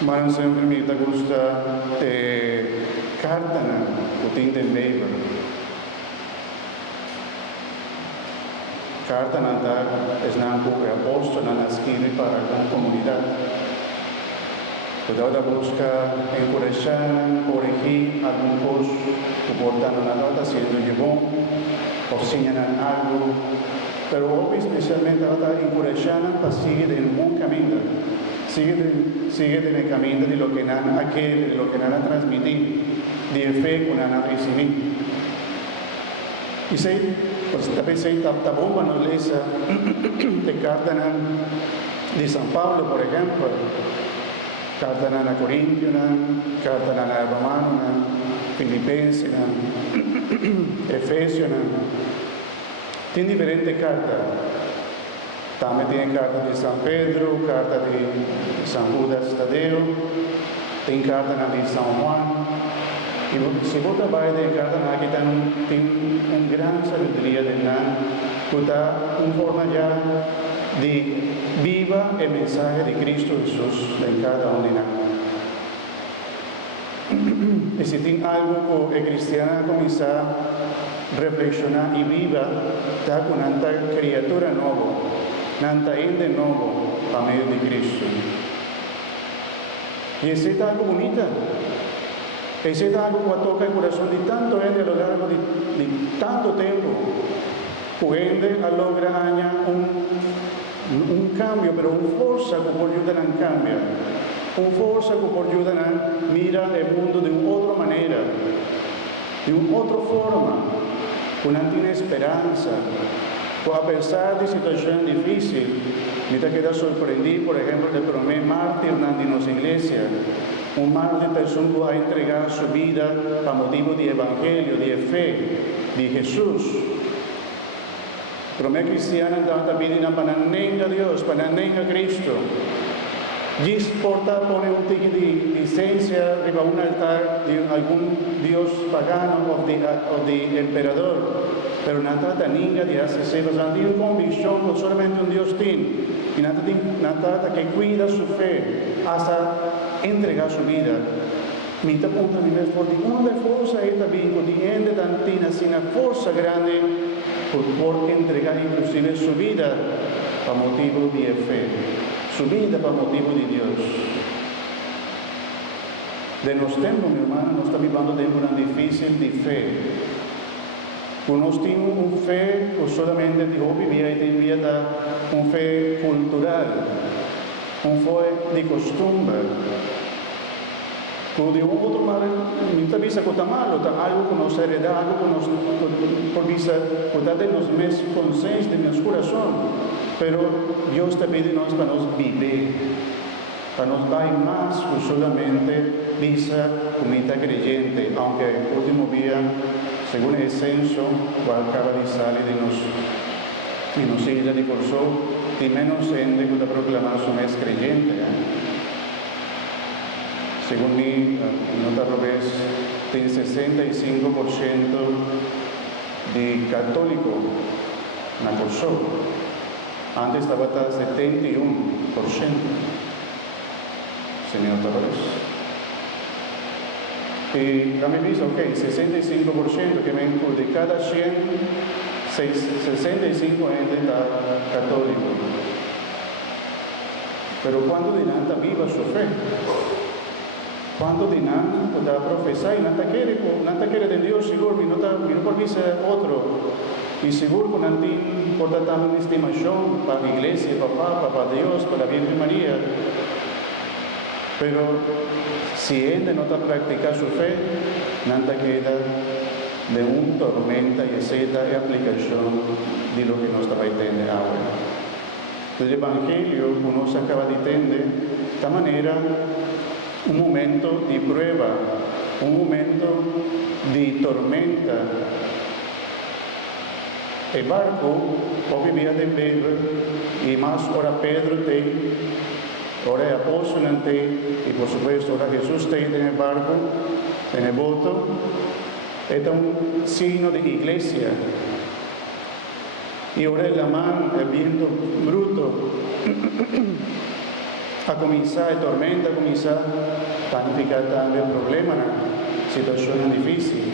Maar sempre mi gusta kartana kuting den labor. Kartana dar es nanku apóstol na skiri para la comunidad. Cuidado busca encorajar, corregir algún cosa, comportando una nota, siendo llevón, o señalar algo, pero hoy especialmente ahora encorajar para seguir en un buen camino. Sigue en el camino de lo que nada aquel, de lo que nada transmitir, de fe que nada recibir. Y se, pues también se está bomba no lesa de carta de San Pablo, por ejemplo, carta a Corintios, carta a Romanos, Filipenses, Efesios, tiene diferentes cartas. También tiene carta de San Pedro, carta de San Judas Tadeo, tiene carta de San Juan. Y si vos trabajas de carta, aquí tiene un gran sabiduría de nada, que está una forma ya de viva el mensaje de Cristo Jesús en cada uno. Y si tiene algo que el cristiano comienza a reflexionar y viva, está con una criatura nueva. Nanta ende nuevo a medio de Cristo. Y ese es algo bonito. Ese es algo que toca el corazón de tanto gente a lo largo de tanto tiempo. Puede lograr un cambio, pero una fuerza que por ayudar a cambiar. Una fuerza que por ayudar a mirar el mundo de otra manera, de otra forma, con una esperanza. A pesar de situación difícil, me queda sorprendido, por ejemplo, del primer mártir de nuestra iglesia, un mártir persona que ha entregado su vida a motivo de evangelio, de fe, de Jesús. El primer cristiano también para a Dios, para a Cristo. Disporta pone un ticket de licencia arriba a un altar de algún dios pagano o de emperador. Pero no trata ninguém de hacer tiene convicción que solamente un Dios tiene. Y no trata que cuida su fe hasta entregar su vida. Mita punta mi vez por una fuerza esta vinco de tantina sin una fuerza grande por entregar inclusive su vida a motivo de fe. Su vida para motivo de Dios. De los tiempos, mi hermano, no está viviendo tiempo tan difícil de fe. Unos tienen una fe que solamente Dios vivía y tenía una fe cultural, una fe de costumbre. Que de otro modo, no visa que está malo, está algo que nos hereda, algo que nos, por visa, que está de los mes conscientes de nuestro corazón. Pero Dios te pide para nos vivir, para nos dar más que solamente visa comida creyente, aunque el último día, según el censo, cual acaba de salir de nos isla de Corsó, y menos gente que proclamar su mes creyente. Según mi nota vez, tiene 65% de católico en Corsó. Antes estaba hasta 71%. Señor Torres. Y también dice, ok, 65%, que de cada 100, 65 gente está católico. Pero cuando dinanta viva su fe, cuando dinanta puede profesar y nada quiere de Dios, seguro, y no por visa otro. Y seguro que no tiene por dar una estimación para la iglesia, para Dios, para la Virgen María. Pero si él no está practicando su fe, nada queda de una tormenta y esa aplicación de lo que nos está entendiendo ahora. El Evangelio, uno se acaba de entender, de esta manera, un momento de prueba, un momento de tormenta. El barco, hoy vivía de Pedro, y más ahora Pedro tem, ahora el apóstol tem, y por supuesto ahora Jesús tem en el barco, en el bote. Este es un signo de iglesia. Y ahora la mar, el viento bruto, a começar a tormenta, a começar a planificar também problema na situação difícil.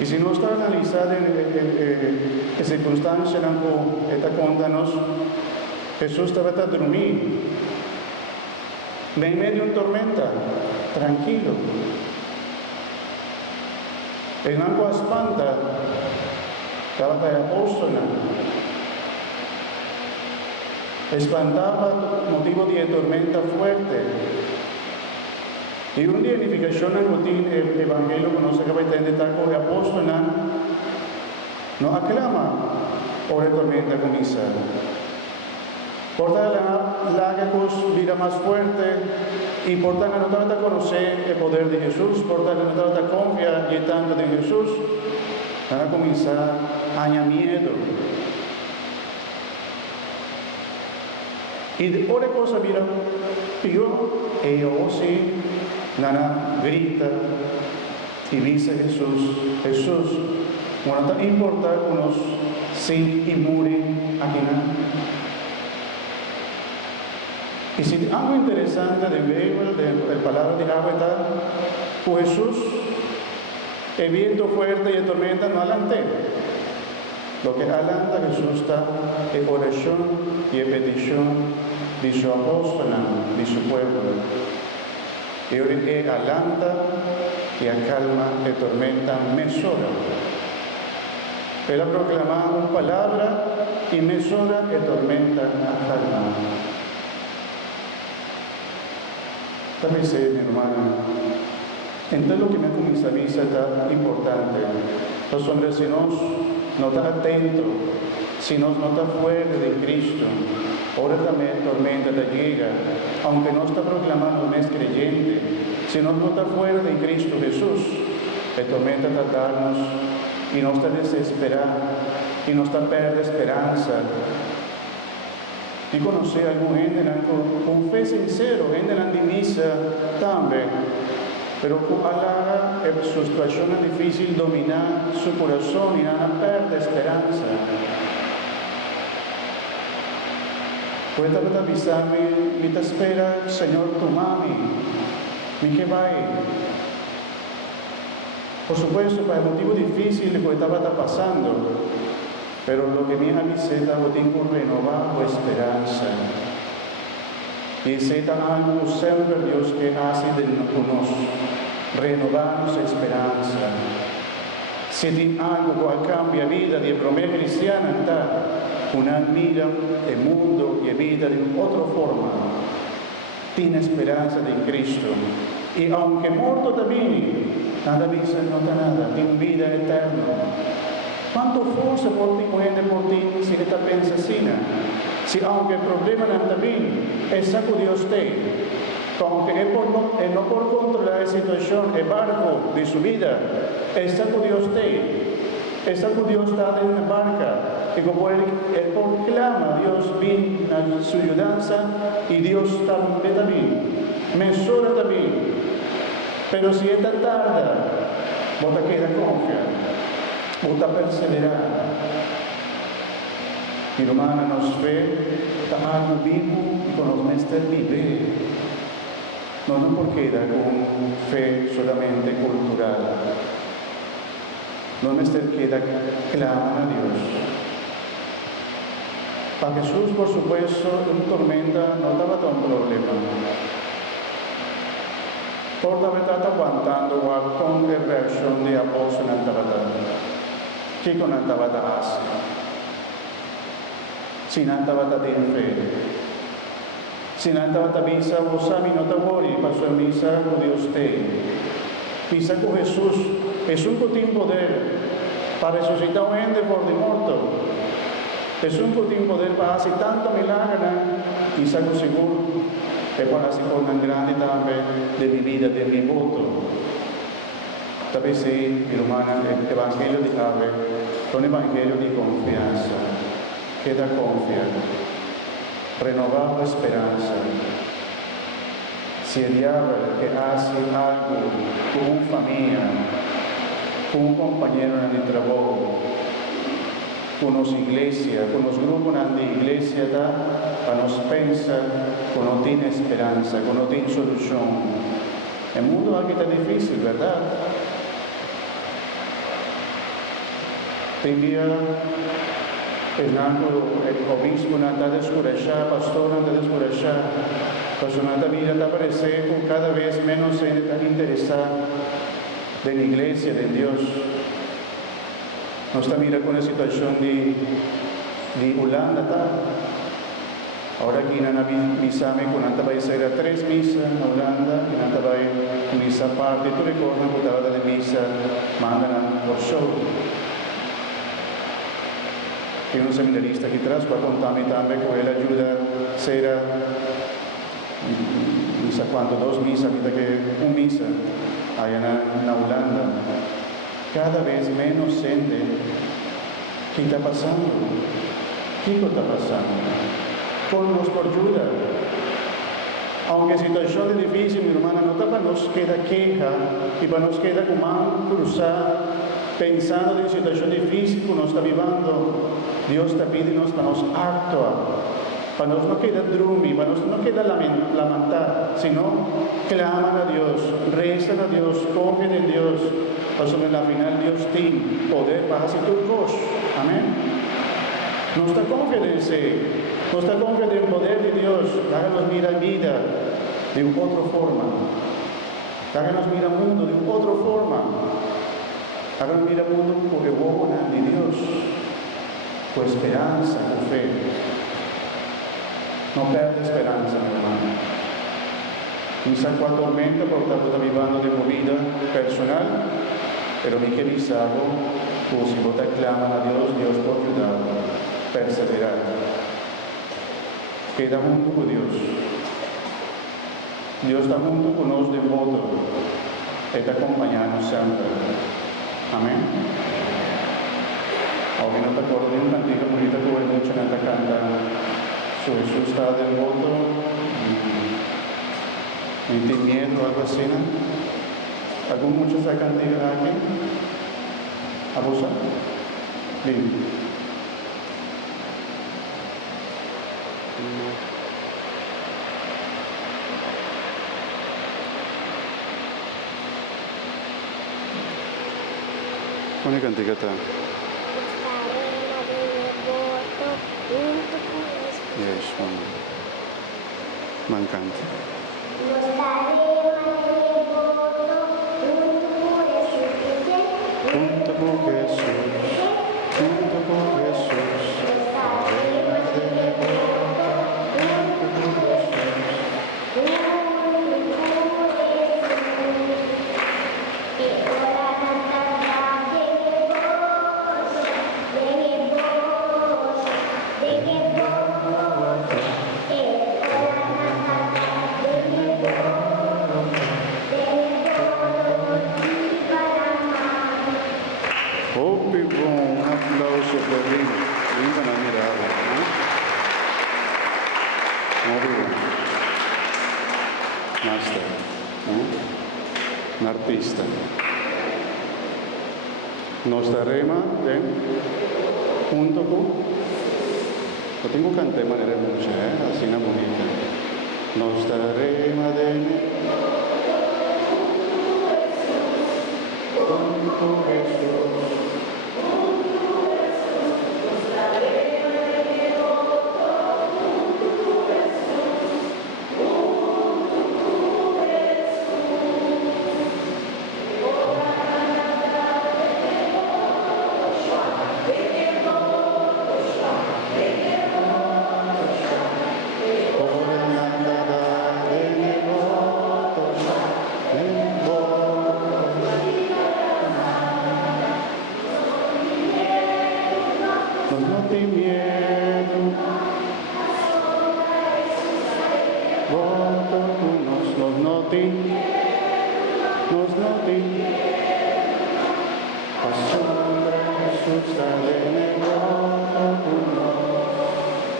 E se nós estamos analisando a circunstância que está contando, Jesus estava a dormir, em meio de uma tormenta, tranquilo. E não espanta, estava apóstola. Espantaba motivo de tormenta fuerte. Y un día en el Evangelio que nos acaba de entender con el apóstol, no aclama por la tormenta comienza. Por la cosa vida más fuerte y por tanto no trata de conocer el poder de Jesús, por tanto no trata de confiar y tanto de Jesús, van a comenzar a añadir miedo. Y otra cosa mira peor, ellos sí, nada grita y dice Jesús, bueno, tan importante unos sin y mueren aquí nada. Y si algo interesante de ver el palabra de agua está, pues Jesús, el viento fuerte y la tormenta no adelante. Lo que adelanta Jesús está en oración y en petición de su apóstol, de su pueblo. Y ahora que adelanta y acalma la tormenta mesura. Él proclama una palabra y mesura la tormenta acalma. También sé, mi hermano, entonces lo que me comienza a avisar está importante. Los hombres, si no están atentos, si no están fuera de Cristo, ahora también tormenta te llega, aunque no está proclamando no es creyente, si no está fuera de Cristo Jesús, la tormenta está darnos y no está desesperada, y no está perdiendo esperanza. Y conocí a alguna gente con fe sincero, gente en misa también, pero a la situación es difícil dominar su corazón y no pierde esperanza. Puede avisarme, me te espera, Señor, tu mami, mi que va. Por supuesto, para el motivo difícil que estaba pasando, pero lo que me aviseta o tengo renovado esperanza. Y seta algo siempre Dios que hace de nosotros, renovarnos esperanza. Si tiene algo que cambia la vida de promesa cristiana, una mira el mundo y la vida de otra forma, tiene esperanza en Cristo. Y aunque muerto también, nada dice, no está nada, tiene vida eterna. ¿Cuánto fuerza por ti, mujer por ti, si esta piensa así? Si aunque el problema no está bien, es saco Dios te. Aunque él no por controlar la situación, el barco de su vida, es saco Dios te. Es saco Dios está en una barca. Y como él proclama, Dios viene a su ayudanza y Dios también. Mesura también. Pero si esta tarda, vos te queda confiado. Vos perseverar. Mi hermana nos ve, está algo vivo y con los meses vive. No queda con fe solamente cultural. No queda clama a Dios. Para Jesús, por supuesto, una tormenta no estaba tan problema. Por la verdad, aguantando con la reacción de apóstol en la ¿qué con Antabata hace? Si Antabata tiene fe. Si Antabata visa, vos sabes, no te worry, pasó en misa con Dios te. Pisa con Jesús, Jesús tiene poder para resucitar a gente por de muerto. Jesús tiene poder para hacer tanto milagro, y saco seguro, es para hacer forma grande también de mi vida, de mi voto. Tal vez sí, mi hermana, el Evangelio de Ave, un Evangelio de confianza, que da confianza, renovar la esperanza. Si el diablo que hace algo con una familia, con un compañero en el trabajo, conosco iglesia, conosco grupos de iglesia, para nos pensar que no tiene esperanza, que no tiene solución. El mundo aquí está difícil, ¿verdad? Tem dia, Fernando, el obispo, não está descurechar, pastor, não está descurechar. Pastor, não vida está parecendo cada vez menos gente está interesada en la iglesia, de Dios. Nos está mirando con la situación de Holanda, ¿tá? Ahora aquí en la misa, cuando va a ser a 3 misas en Holanda, y cuando va a misa aparte, tú recuerdas que estaba de misa, mandan por show. Hay un seminarista aquí atrás, va a contarme también que él ayuda a hacer misa cuánto, 2 misas, que 1 misa, allá en Holanda. Cada vez menos gente. ¿Qué está pasando? ¿Qué está pasando? Con nos por ayuda. Aunque la situación es difícil, mi hermana, no está para nos queda queja y para nos queda como mano cruzada, pensando en situación difícil que nos está viviendo. Dios está pidiendo para nos actuar. Para nos no queda dormir, para nos no queda lamentar, sino claman a Dios, rezan a Dios, confían en Dios. Para sobre la final Dios tiene poder para hacer tu voz. Amén. No está confiando en sí, no está confiando en el poder de Dios. Háganos mirar vida de otra forma. Háganos mirar el mundo de otra forma. Háganos mirar el mundo por el obra de Dios, con esperanza, con fe. No perde esperanza, mi hermano. Quizá con tormenta porque está viviendo de movida personal, pero mi que algo, pues si vos te clamas a Dios, Dios puede ayudar, perseverar. Queda junto con Dios. Dios está junto con los devotos, está acompañando siempre. Amén. Aunque no te acuerdo de un cantico, ahorita que voy mucho en esta canta. Jesús está devoto, no tiene miedo o algo así, ¿no? ¿Algún muchos de cantiga aquí? ¿A vos? Bien. ¿Cuál cantiga está? Yes, m'encanta. Junto con Jesús, junto con Jesús, un artista. Nos daremos junto con. Lo tengo que cantar de manera mucha, así una bonita. Nos daremos junto Jesús.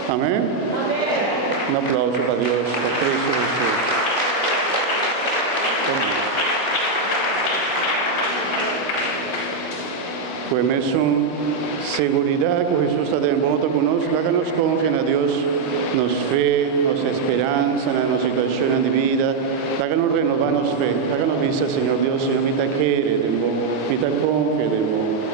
Amén. Un aplauso para Dios, por Cristo Jesús. pues es una seguridad que Jesús está de modo con nosotros, háganos confiar a Dios, nos fe, nos esperanza, en nuestra situación de vida, háganos renovarnos fe, háganos visa, Señor Dios, Señor, mitad quiere de vos, mitad confía de vos.